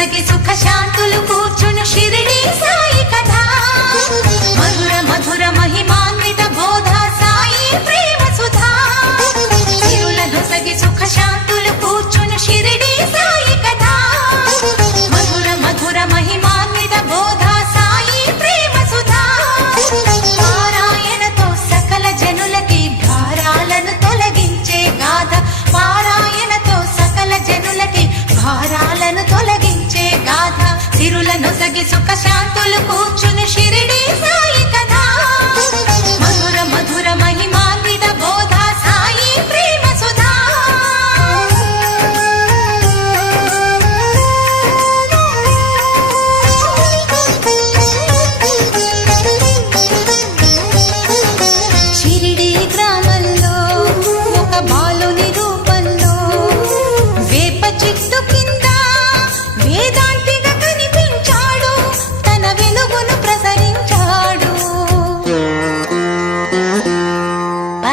సగి సుఖ శాంతులు సిరులను సగి సుఖ శాంతులు కూర్చుని షిరిడీ సాయి